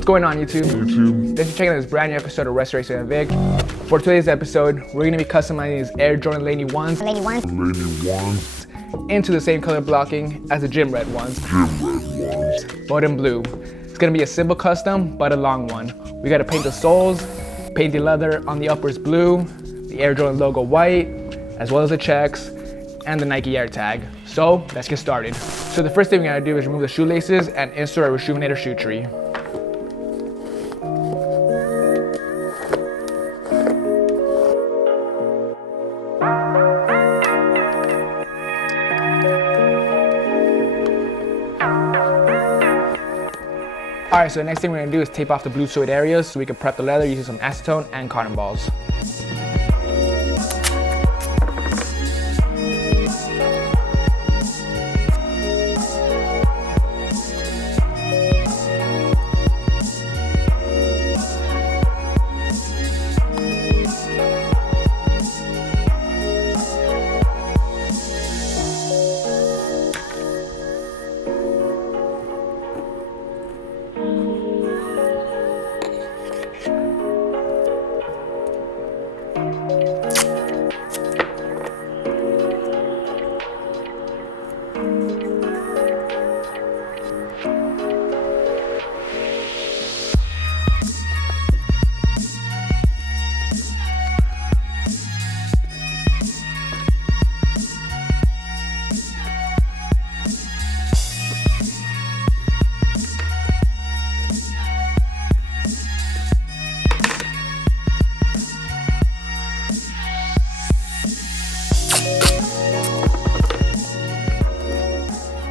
What's going on, YouTube? Thanks for checking out this brand new episode of Restoration and Vick. For today's episode, we're going to be customizing these Air Jordan Laney ones into the same color blocking as the gym red ones, but in blue. It's going to be a simple custom, but a long one. We got to paint the soles, paint the leather on the uppers blue, the Air Jordan logo white, as well as the checks, and the Nike Air tag. So let's get started. So the first thing we gotta do is remove the shoelaces and insert our Rejuvenator shoe tree. Alright, so the next thing we're gonna do is tape off the blue suede areas so we can prep the leather using some acetone and cotton balls.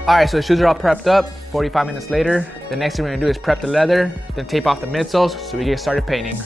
Alright, so the shoes are all prepped up. 45 minutes later, the next thing we're gonna do is prep the leather, then tape off the midsoles so we can get started painting.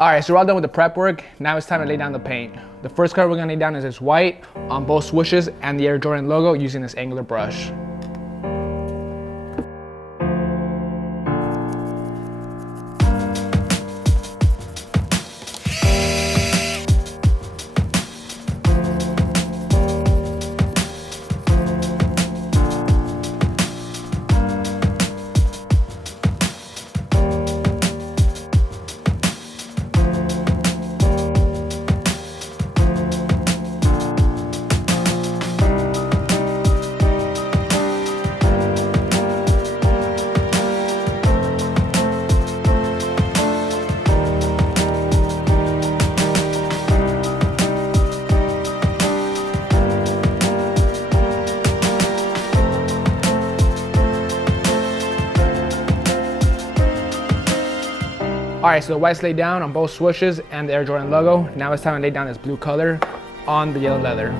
Alright, so we're all done with the prep work. Now it's time to lay down the paint. The first color we're gonna lay down is this white on both swooshes and the Air Jordan logo using this angular brush. Alright, so the white's laid down on both swooshes and the Air Jordan logo. Now it's time to lay down this blue color on the yellow leather.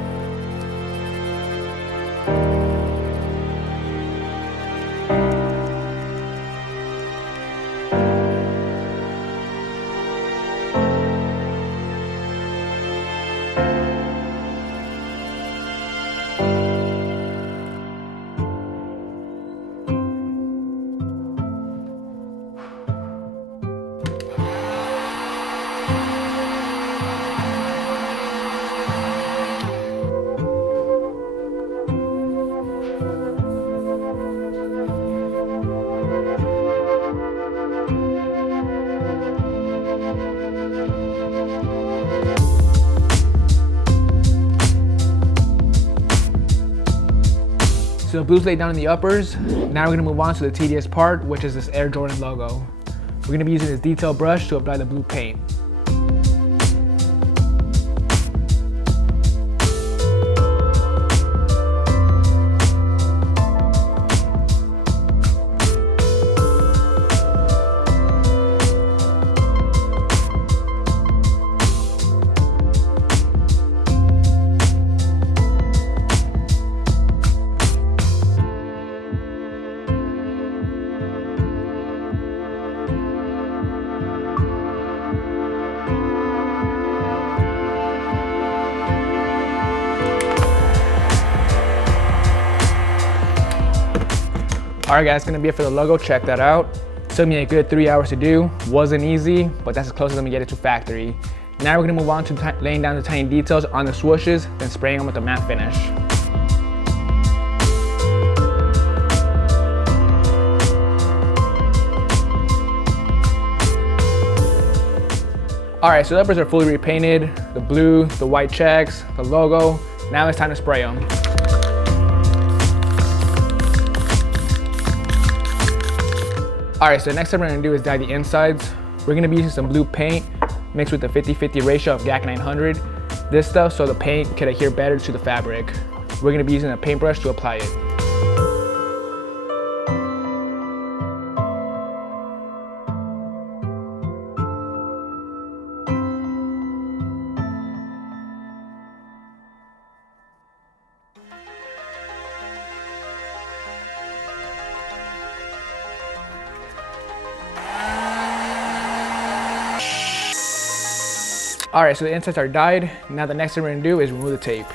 So the blue's laid down in the uppers. Now we're gonna move on to the tedious part, which is this Air Jordan logo. We're gonna be using this detail brush to apply the blue paint. Alright guys, it's gonna be it for the logo. Check that out. Took me a good 3 hours to do. Wasn't easy, but that's as close as I'm gonna get it to factory. Now we're gonna move on to laying down the tiny details on the swooshes, then spraying them with a matte finish. Alright, so the uppers are fully repainted. The blue, the white checks, the logo. Now it's time to spray them. Alright, so the next thing we're gonna do is dye the insides. We're gonna be using some blue paint mixed with the 50-50 ratio of GAC 900. This stuff so the paint can adhere better to the fabric. We're gonna be using a paintbrush to apply it. Alright, so the insides are dyed. Now the next thing we're gonna do is remove the tape.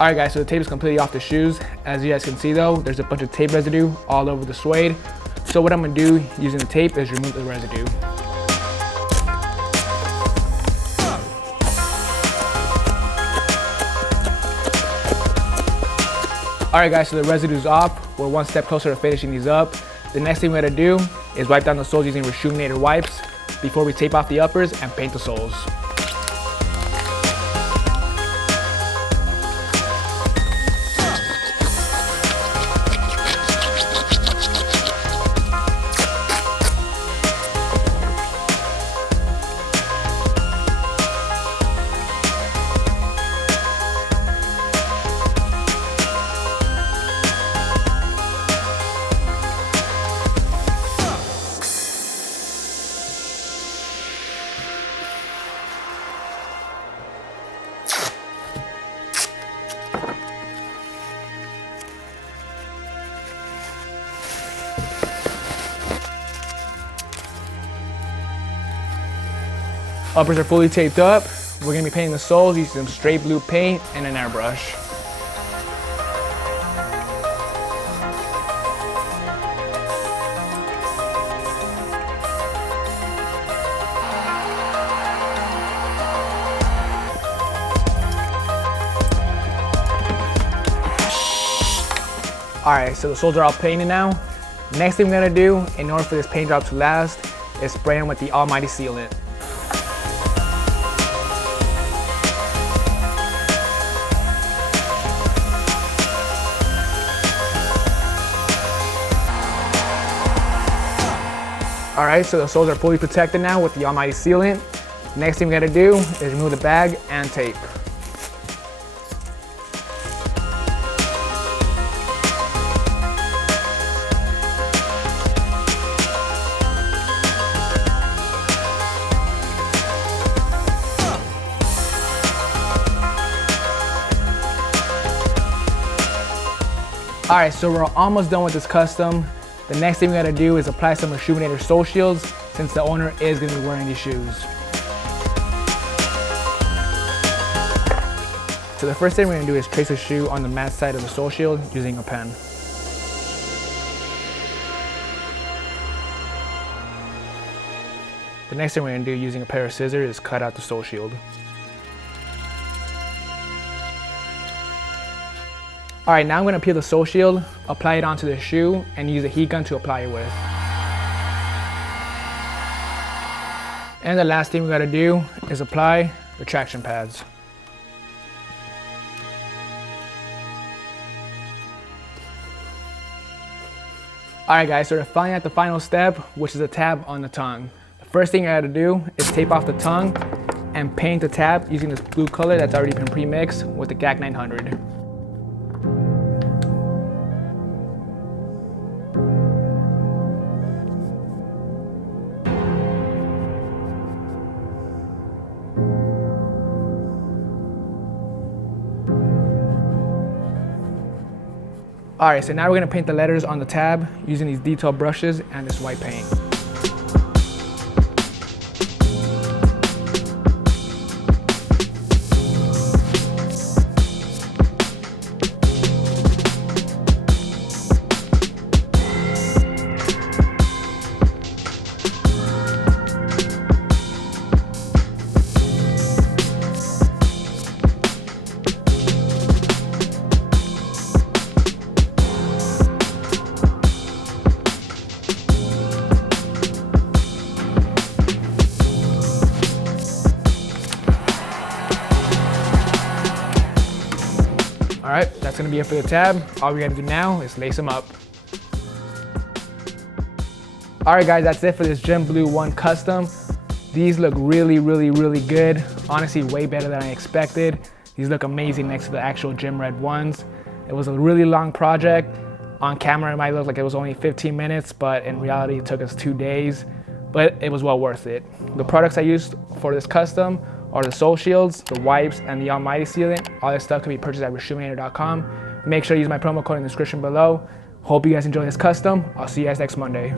Alright guys, so the tape is completely off the shoes. As you guys can see though, there's a bunch of tape residue all over the suede. So what I'm gonna do using the tape is remove the residue. Alright guys, so the residue's off. We're one step closer to finishing these up. The next thing we're gonna do is wipe down the soles using rejuvenated wipes before we tape off the uppers and paint the soles. Uppers are fully taped up. We're gonna be painting the soles using some straight blue paint and an airbrush. Alright, so the soles are all painted now. Next thing we're gonna do, in order for this paint job to last, is spray them with the almighty sealant. Alright, so the soles are fully protected now with the almighty sealant. Next thing we gotta do is remove the bag and tape. Alright, so we're almost done with this custom. The next thing we gotta do is apply some rejuvenator sole shields since the owner is gonna be wearing these shoes. So the first thing we're gonna do is trace a shoe on the matte side of the sole shield using a pen. The next thing we're gonna do using a pair of scissors is cut out the sole shield. Alright, now I'm gonna peel the sole shield, apply it onto the shoe, and use a heat gun to apply it with. And the last thing we gotta do is apply the traction pads. Alright guys, so we're finally at the final step, which is a tab on the tongue. The first thing I gotta do is tape off the tongue and paint the tab using this blue color that's already been pre-mixed with the GAC 900. All right, so now we're gonna paint the letters on the tab using these detail brushes and this white paint. All right, that's gonna be it for the tab. All we gotta do now is lace them up. All right guys, that's it for this Gem Blue 1 custom. These look really, really, really good. Honestly, way better than I expected. These look amazing next to the actual Gem Red ones. It was a really long project. On camera, it might look like it was only 15 minutes, but in reality, it took us 2 days, but it was well worth it. The products I used for this custom are the sole shields, the wipes, and the almighty sealant. All this stuff can be purchased at reshoemaker.com. Make sure to use my promo code in the description below. Hope you guys enjoy this custom. I'll see you guys next Monday.